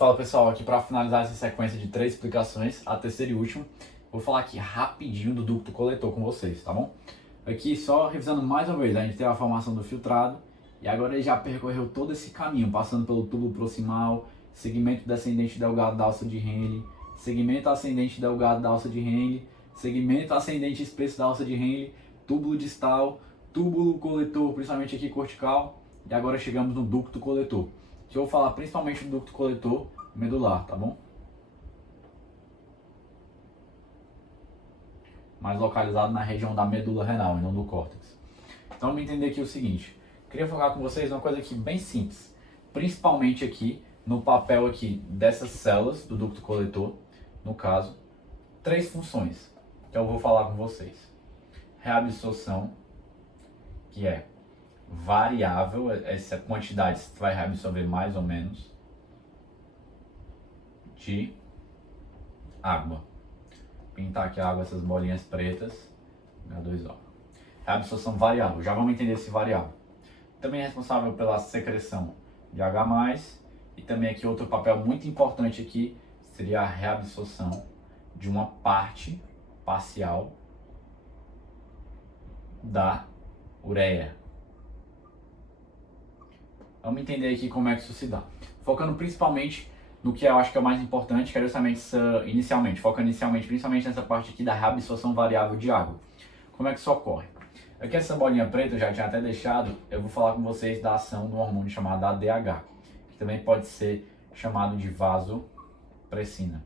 Fala pessoal, aqui para finalizar essa sequência de 3 explicações, a terceira e última, vou falar aqui rapidinho do ducto coletor com vocês, tá bom? Aqui só revisando mais uma vez, a gente teve a formação do filtrado e agora ele já percorreu todo esse caminho, passando pelo tubo proximal, segmento descendente delgado da alça de Henle, segmento ascendente delgado da alça de Henle, segmento ascendente espesso da alça de Henle, túbulo distal, túbulo coletor, principalmente aqui cortical, e agora chegamos no ducto coletor, que eu vou falar principalmente do ducto coletor medular, tá bom? Mais localizado na região da medula renal e não do córtex. Então vamos entender aqui o seguinte, queria focar com vocês numa coisa aqui bem simples, principalmente aqui no papel aqui dessas células do ducto coletor, no caso, 3 funções que eu vou falar com vocês. Reabsorção, que é variável, essa quantidade você vai reabsorver mais ou menos de água. Pintar aqui a água, essas bolinhas pretas, H2O. Reabsorção variável, já vamos entender esse variável. Também é responsável pela secreção de H+, e também aqui outro papel muito importante aqui seria a reabsorção de uma parte parcial da ureia. Vamos entender aqui como é que isso se dá. Focando principalmente no que eu acho que é o mais importante, que é justamente focando inicialmente, principalmente nessa parte aqui da reabsorção variável de água. Como é que isso ocorre? Aqui essa bolinha preta eu já tinha até deixado, eu vou falar com vocês da ação do hormônio chamado ADH, que também pode ser chamado de vasopressina.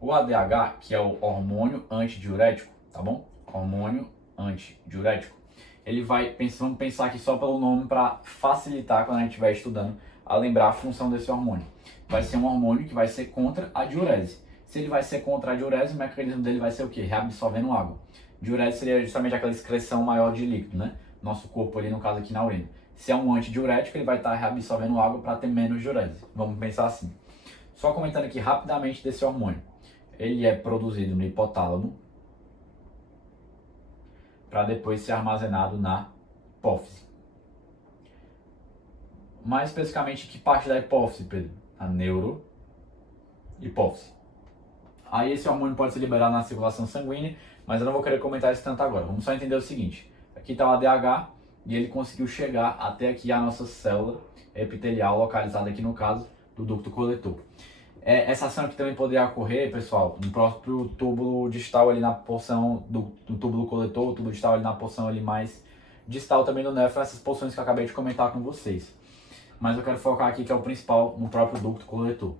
O ADH, que é o hormônio antidiurético, tá bom? Hormônio antidiurético. Ele vai, vamos pensar aqui só pelo nome para facilitar quando a gente estiver estudando, a lembrar a função desse hormônio. Vai ser um hormônio que vai ser contra a diurese. Se ele vai ser contra a diurese, o mecanismo dele vai ser o quê? Reabsorvendo água. Diurese seria justamente aquela excreção maior de líquido, né? Nosso corpo ali, no caso aqui na urina. Se é um antidiurético, ele vai estar reabsorvendo água para ter menos diurese. Vamos pensar assim. Só comentando aqui rapidamente desse hormônio. Ele é produzido no hipotálamo para depois ser armazenado na hipófise. Mais especificamente, que parte da hipófise, Pedro? A neurohipófise. Aí esse hormônio pode ser liberado na circulação sanguínea, mas eu não vou querer comentar isso tanto agora. Vamos só entender o seguinte. Aqui está o ADH e ele conseguiu chegar até aqui a nossa célula epitelial, localizada aqui no caso do ducto coletor. Essa ação aqui também poderia ocorrer, pessoal, no próprio túbulo distal ali na porção do túbulo coletor, o túbulo distal ali na porção ali mais distal também do néfron, essas porções que eu acabei de comentar com vocês. Mas eu quero focar aqui que é o principal no próprio ducto coletor.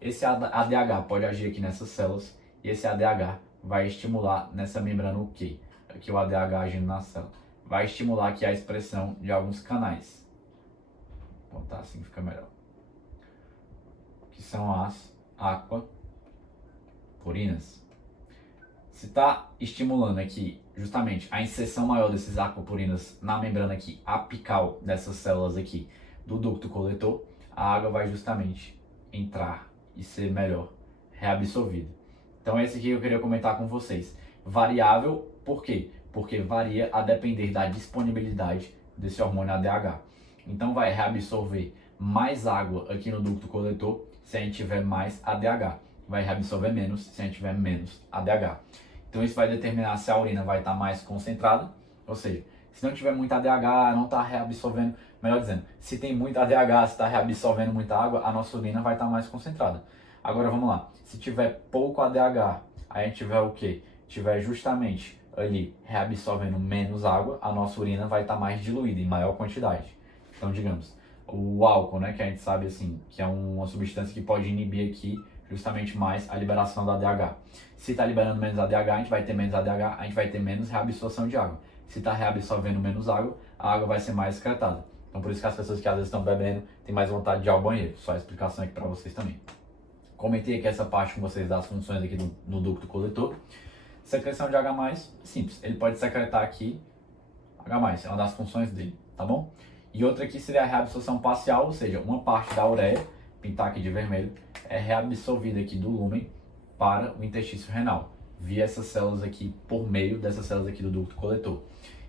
Esse ADH pode agir aqui nessas células e esse ADH vai estimular nessa membrana o quê? Aqui o ADH agindo na célula. Vai estimular aqui a expressão de alguns canais. Vou botar assim que fica melhor. Que são as aquaporinas. Se está estimulando aqui justamente a inserção maior desses aquaporinas na membrana aqui apical dessas células aqui do ducto coletor, a água vai justamente entrar e ser melhor reabsorvida. Então esse aqui eu queria comentar com vocês. Variável, por quê? Porque varia a depender da disponibilidade desse hormônio ADH. Então vai reabsorver mais água aqui no ducto coletor se a gente tiver mais ADH. Vai reabsorver menos se a gente tiver menos ADH. Então isso vai determinar se a urina vai estar mais concentrada, ou seja, se não tiver muito ADH, não está reabsorvendo, melhor dizendo, se tem muito ADH, se está reabsorvendo muita água, a nossa urina vai estar mais concentrada. Agora vamos lá, se tiver pouco ADH, aí a gente tiver o quê? Tiver justamente ali reabsorvendo menos água, a nossa urina vai estar mais diluída, em maior quantidade. Então digamos, o álcool, né, que a gente sabe assim, que é uma substância que pode inibir aqui justamente mais a liberação do ADH. Se está liberando menos ADH, a gente vai ter menos ADH, a gente vai ter menos reabsorção de água. Se está reabsorvendo menos água, a água vai ser mais excretada. Então por isso que as pessoas que às vezes estão bebendo têm mais vontade de ir ao banheiro. Só a explicação aqui para vocês também. Comentei aqui essa parte com vocês das funções aqui no ducto coletor. Secreção de H+, simples. Ele pode secretar aqui H+, é uma das funções dele, tá bom? E outra aqui seria a reabsorção parcial, ou seja, uma parte da ureia, pintar aqui de vermelho, é reabsorvida aqui do lúmen para o intestino renal, via essas células aqui, por meio dessas células aqui do ducto coletor.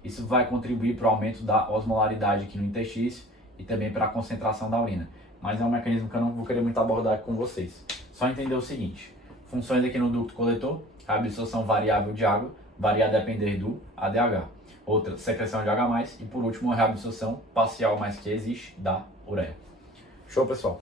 Isso vai contribuir para o aumento da osmolaridade aqui no intestino e também para a concentração da urina. mas é um mecanismo que eu não vou querer muito abordar com vocês. Só entender o seguinte, funções aqui no ducto coletor, a absorção variável de água, varia a depender do ADH. Outra, secreção de H+, e por último, a reabsorção parcial, mas que existe, da ureia. Show, pessoal?